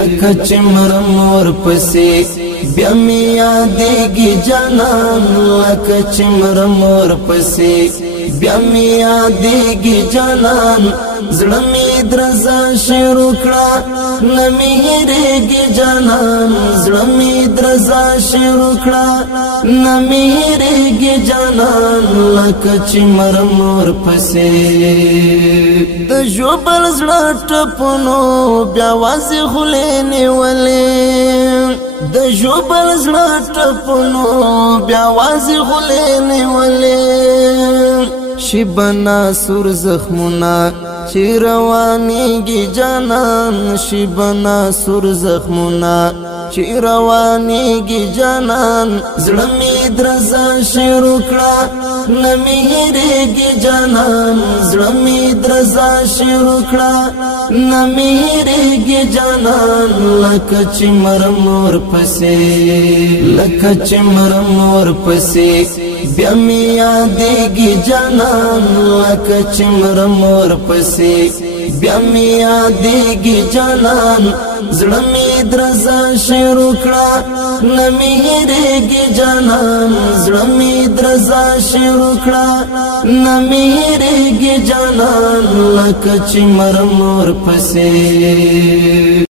لکه چې مرم ورپسې بیا مې یادېږي جانان لکه چې مرم ورپسې بیا مې یادېږي جانان زړه مې درزا شروع کړه نه مې هېرېږي جانان زړه مې درزا شروع کړه نه مې هېرېږي جانان لکه چې مرم ورپسې د ژوبل زړه ټپونو بیا وازې خولې نیولې د ژوبل زړه ټپونو بیا وازې خولې نیولې شیبنا سور زخمونه چې روانېږي جانان شیبنا سور زخمونه چې روانېږي جانان زړه مې درزا شروع کړه نه مې هېرېږي جانان زړه مې درزا شروع کړه نه مې هېرېږي جانان لکه چې مرم ورپسې لکه چې مرم ورپسې بیا مې یادېږي جانان لکه چې مرم ورپسې بیا مې یادېږي جانان زړه مې درزا شروع کړه نه مې هېرېږي جانان زړه مې درزا شروع کړه نه مې هېرېږي جانان لکه چې مرم ورپسې